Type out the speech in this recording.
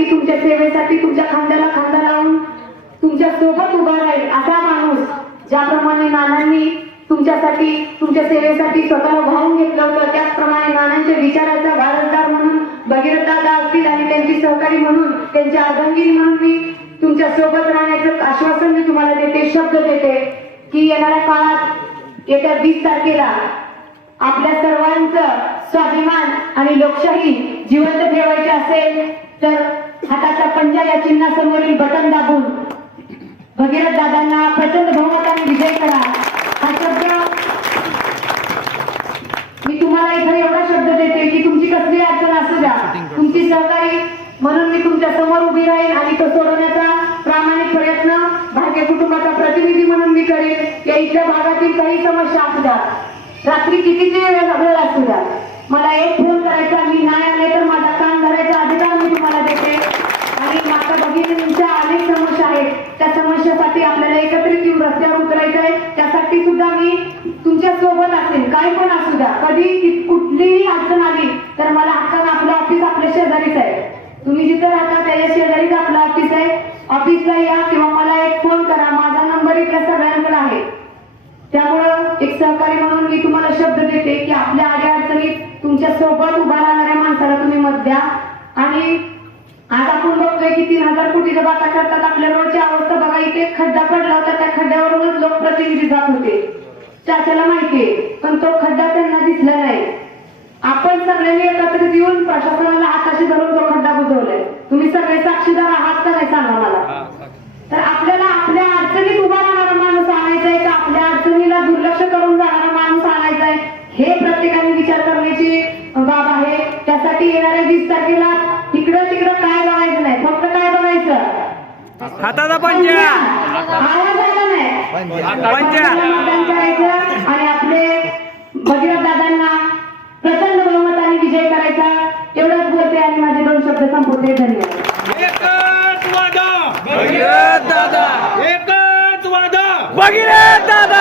तुमच्यासाठी तुमच्या सेवेसाठी तुमच्या खांद्याला खांदा लावून तुमच्यासोबत उभा राहील असा माणूस ज्याप्रमाणे नानांनी तुमच्यासाठी तुमच्या सेवेसाठी स्वतःला वाहून घेतलं होतं त्याचप्रमाणे नानांच्या विचाराचा वारसदार म्हणून भगीरथ असतील आणि त्यांची सहकारी म्हणून त्यांच्या अर्धांगिनी म्हणून मी तुमच्यासोबत राहण्याचं आश्वासन मी तुम्हाला देते शब्द देते की येणाऱ्या काळात येत्या वीस तारखेला आपल्या सर्वांचं स्वाभिमान आणि लोकशाही जिवंत ठेवायची असेल तर हाताच्या पंजा या चिन्हासमोरील बटन दाबून भगीरथ दादांना प्रचंड बहुमताने विजय करा. हा शब्द मी तुम्हाला इथं एवढा शब्द देते की तुमची कसली अडचण असू द्या. तुमची सहकारी म्हणून मी तुमच्यासमोर उभी राहील आणि तो सोडवण्याचा प्रामाणिक प्रयत्न भाग्य कुटुंबाचा प्रतिनिधी म्हणून मी करेन. या इथल्या भागातील काही समस्या असू द्या. रात्री कितीची वेळ वेळ असू द्या. मला एक फोन करायचा मी नाही आले तर माझा कान धरायचा अधिकार मी तुम्हाला देते आणि माता भगिनींच्या अनेक समस्या आहेत त्या समस्यासाठी आपल्याला एकत्रित येऊन रस्त्यावर उतरायचं आहे त्यासाठी सुद्धा मी तुमच्यासोबत असेल काही पण असू द्या. कधी कुठलीही अडचण आली तर मला हक्कानं आपलं ऑफिस आपल्या शेजारीच आहे. तुम्ही जिथं राहता त्याच्या शेजारीच आपलं ऑफिस आहे. ऑफिसला या किंवा मला एक फोन करा. माझा नंबर इथल्या सगळ्यांकडे आहे. त्यामुळं एक सहकारी म्हणून मी तुम्हाला शब्द देते की आपल्या आड्या अडचणीत तुमच्यासोबत उभा राहणाऱ्या माणसाला तुम्ही मत द्या. आणि आज आपण बघतोय की तीन हजार कोटीच्या बाता करतात. आपल्या रोडची अवस्था बघा इथे एक खड्डा पडला होता. त्या खड्ड्यावरूनच लोकप्रतिनिधी जात होते. चाच्याला माहितीये पण तो खड्डा त्यांना दिसला नाही. आपण सगळ्यांनी एकत्रित येऊन प्रशासनाला हाताशी धरून तो खड्डा बुजवलाय. तुम्ही सगळे साक्षीदार आहात का नाही सांगा मला. तर आपल्याला आपल्या अडचणीत उभा राहणारा माणूस आणायचा आहे का? आपल्या अडचणीला दुर्लक्ष करून जाणारा माणूस आणायचा आहे? हे प्रत्येकाने विचार करण्याची बाब आहे. त्यासाठी येणाऱ्या वीस तारखेला इकडं तिकडं काय बघायचं नाही? फक्त काय बघायचं? हाताचा पंजा. आवाज आला नाही पंजा. भगीरथ दादांना प्रचंड बहुमताने विजय करायचा एवढंच बोलते आणि माझे दोन शब्द संपवते. धन्यवाद. एकच वादा. भगीरथ दादा. एकच वादा. भगीरथ दादा.